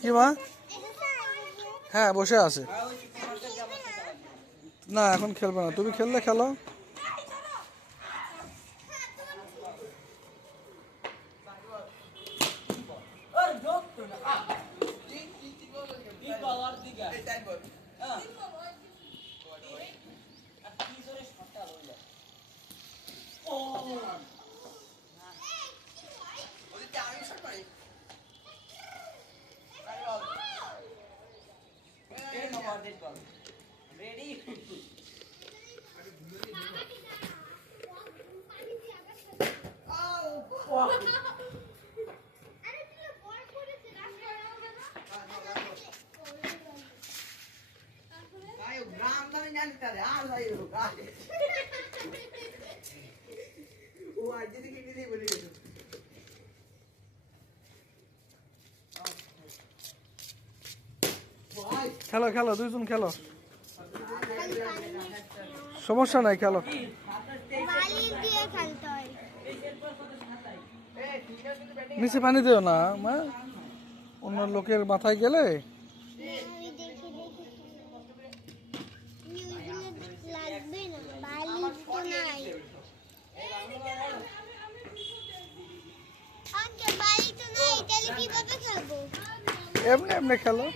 কি মা? হ্যাঁ বসে আছে। না এখন খেলবে না। তুমি খেললে খেলো Ah! সাইনবোর্ড হ্যাঁ কি জোরে শটটা লইলা ও ওই তে আমি শট মারি আরে বল এই নম্বর দিট বল রেডি আরে ঘুরে দে আও খেলো খেলো দুইজন খেলো। সমস্যা নাই খেলো। নিচে পানি দিও না মা। অন্য লোকের মাথায় গেলে আমি দেখি দেখি নিউজে লাগবে না বালি তো নাই আচ্ছা বালি তো নাই তাহলে কীভাবে খেলব এমনি এমনি খেলো।